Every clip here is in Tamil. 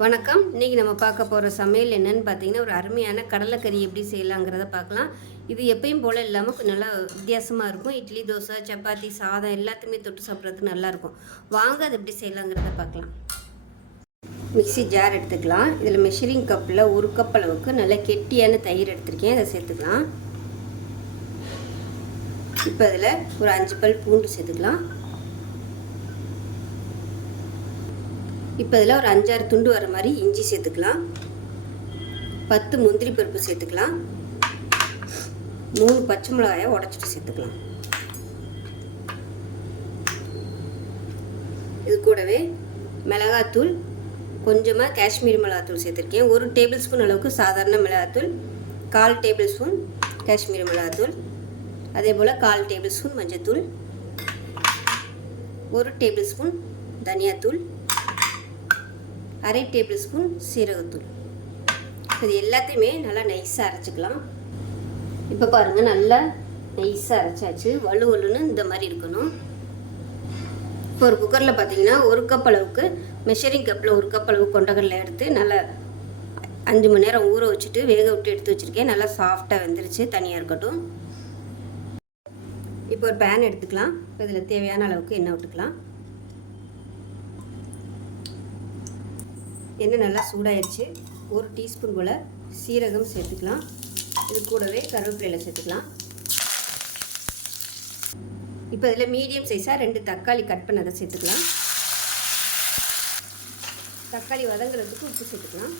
வணக்கம். இன்றைக்கி நம்ம பார்க்க போகிற சமையல் என்னென்னு பார்த்தீங்கன்னா ஒரு அருமையான கடலைக்கறி எப்படி செய்யலாங்கிறத பார்க்கலாம். இது எப்பயும் போல் இல்லாமல் கொஞ்சம் நல்லா வித்தியாசமாக இருக்கும். இட்லி தோசை சப்பாத்தி சாதம் எல்லாத்தையுமே தொட்டு சாப்பிட்றதுக்கு நல்லாயிருக்கும் வாங்க அது எப்படி செய்யலாங்கிறத பார்க்கலாம். மிக்ஸி ஜார் எடுத்துக்கலாம். இதில் மெஷரிங் கப்பில் ஒரு கப் அளவுக்கு நல்லா கெட்டியான தயிர் எடுத்திருக்கேன். அதை சேர்த்துக்கலாம். இப்போ அதில் ஒரு அஞ்சு பல் பூண்டு சேர்த்துக்கலாம். இப்போ இதில் ஒரு அஞ்சாறு துண்டு வர மாதிரி இஞ்சி சேர்த்துக்கலாம். பத்து முந்திரி பருப்பு சேர்த்துக்கலாம். மூணு பச்சை மிளகாயை உடச்சிட்டு சேர்த்துக்கலாம். இது கூடவே மிளகாத்தூள் கொஞ்சமாக காஷ்மீரி மிளகாத்தூள் சேர்த்துருக்கேன். ஒரு டேபிள் ஸ்பூன் அளவுக்கு சாதாரண மிளகாத்தூள் கால் டேபிள் ஸ்பூன் காஷ்மீரி மிளகாத்தூள் அதே போல் கால் டேபிள் ஸ்பூன் மஞ்சத்தூள் ஒரு டேபிள் ஸ்பூன் தனியாத்தூள் அரை டேபிள் ஸ்பூன் சீரகத்தூள். இது எல்லாத்தையுமே நல்லா நைஸாக அரைச்சிக்கலாம். இப்போ பாருங்கள் நல்லா நைஸாக அரைச்சாச்சு. வலு வலுன்னு இந்த மாதிரி இருக்கணும். இப்போ ஒரு குக்கரில் பார்த்தீங்கன்னா ஒரு கப் அளவுக்கு மெஷரிங் கப்பில் ஒரு கப் அளவு கொண்டக்கடலை எடுத்து நல்லா அஞ்சு மணி நேரம் ஊற வச்சுட்டு வேக விட்டு எடுத்து வச்சுருக்கேன். நல்லா சாஃப்டாக வெந்துருச்சு தனியாக இருக்கட்டும். இப்போ ஒரு பேன் எடுத்துக்கலாம். இப்போ இதில் தேவையான அளவுக்கு எண்ணெய் விட்டுக்கலாம். எண்ணெய் நல்லா சூடாயிருச்சு. ஒரு டீஸ்பூன் போல் சீரகம் சேர்த்துக்கலாம். இது கூடவே கருவேப்பிலையில் சேர்த்துக்கலாம். இப்போ இதில் மீடியம் சைஸாக ரெண்டு தக்காளி கட் பண்ணதை சேர்த்துக்கலாம். தக்காளி வதங்குறதுக்கு உப்பு சேர்த்துக்கலாம்.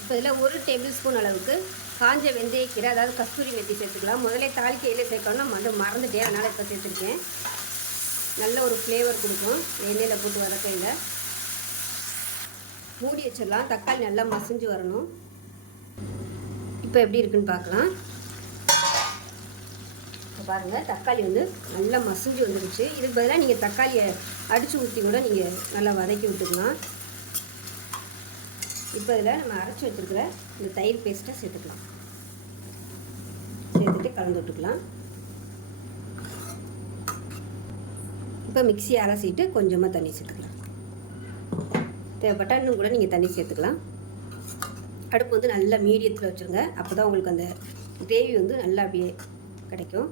இப்போ இதில் ஒரு டேபிள் ஸ்பூன் அளவுக்கு காஞ்ச வெந்தயக்கீரை அதாவது கஸ்தூரி மெத்தி சேர்த்துக்கலாம். முதல்ல தாளிக்கையில் சேர்க்கணும்னா வந்து மறந்துட்டேன் அதனால் இப்போ சேர்த்துருக்கேன். நல்ல ஒரு ஃப்ளேவர் கொடுக்கும். எண்ணெயில் போட்டு வதக்கையில். மூடி வச்சிடலாம். தக்காளி நல்லா மசிஞ்சு வரணும். இப்போ எப்படி இருக்குன்னு பார்க்கலாம். இப்போ பாருங்கள் தக்காளி வந்து நல்லா மசிஞ்சு வந்துருச்சு. இதுக்கு பதிலாக நீங்கள் தக்காளியை அடித்து ஊற்றி கூட நீங்கள் நல்லா வதக்கி விட்டுக்கலாம். இப்போ இதில் நம்ம அரைச்சி வச்சுருக்கிற இந்த தயிர் பேஸ்ட்டை சேர்த்துக்கலாம். சேர்த்துட்டு கலந்து விட்டுக்கலாம். இப்போ மிக்சி அலசிட்டு கொஞ்சமாக தண்ணி சேர்த்துக்கலாம். தேவைப்பட்டால் இன்னும் கூட நீங்கள் தண்ணி சேர்த்துக்கலாம். அடுப்பு வந்து நல்லா மீடியத்தில் வச்சுருங்க. அப்போ தான் உங்களுக்கு அந்த கிரேவி வந்து நல்லா அப்படியே கிடைக்கும்.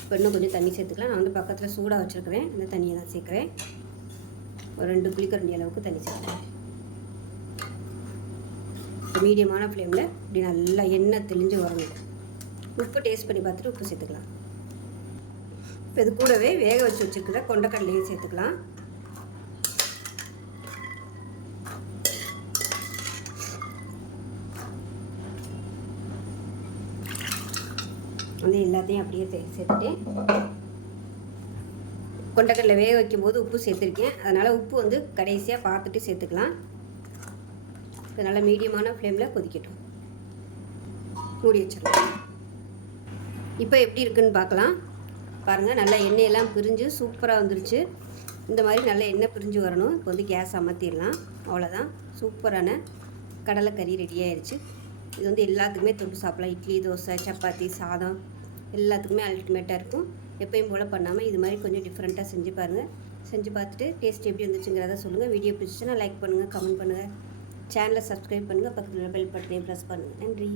இப்போ இன்னும் கொஞ்சம் தண்ணி சேர்த்துக்கலாம். நான் வந்து பக்கத்தில் சூடாக வச்சுருக்கிறேன். இந்த தண்ணியை தான் சேர்க்குறேன். ஒரு ரெண்டு புளிக்கரண்டி அளவுக்கு தண்ணி சேர்க்குறேன் மீடியமான ஃப்ளேமில் இப்படி நல்லா எண்ணெய் தெளிஞ்சு வரணும். உப்பு டேஸ்ட் பண்ணி பார்த்துட்டு உப்பு சேர்த்துக்கலாம். இப்போ இது கூடவே வேக வச்சு வச்சுருக்கிற கொண்டக்கடலையும் சேர்த்துக்கலாம். வந்து எல்லாத்தையும் அப்படியே சேர்த்துட்டு கொண்டக்கடலை வேக வைக்கும்போது உப்பு சேர்த்துருக்கேன். அதனால் உப்பு வந்து கடைசியாக பார்த்துட்டு சேர்த்துக்கலாம். இது நல்லா மீடியமான ஃப்ளேமில் கொதிக்கட்டும். மூடி வச்சிடலாம். இப்போ எப்படி இருக்குன்னு பார்க்கலாம். பாருங்கள் நல்லா எண்ணெயெல்லாம் பிரிஞ்சு சூப்பராக வந்துருச்சு. இந்த மாதிரி நல்லா எண்ணெய் பிரிஞ்சு வரணும். இப்போ வந்து கேஸ் அமர்த்திடலாம். அவ்வளோதான் சூப்பரான கடலைக்கறி ரெடி ஆயிடுச்சு இது வந்து எல்லாத்துக்குமே தொட்டு சாப்பிடலாம். இட்லி தோசை சப்பாத்தி சாதம் எல்லாத்துக்குமே அல்டிமேட்டாக இருக்கும். எப்பயும் போல் பண்ணாமல் இது மாதிரி கொஞ்சம் டிஃப்ரெண்ட்டாக செஞ்சு பாருங்கள் செஞ்சு பார்த்துட்டு டேஸ்ட் எப்படி வந்துச்சுங்கிறத சொல்லுங்கள் வீடியோ பிடிச்சிச்சுன்னா லைக் பண்ணுங்கள் கமெண்ட் பண்ணுங்கள் சேனலை சப்ஸ்கிரைப் பண்ணுங்கள் பக்கத்தில் பெல் பட்டனையும் ப்ரெஸ் பண்ணுங்கள் நன்றி.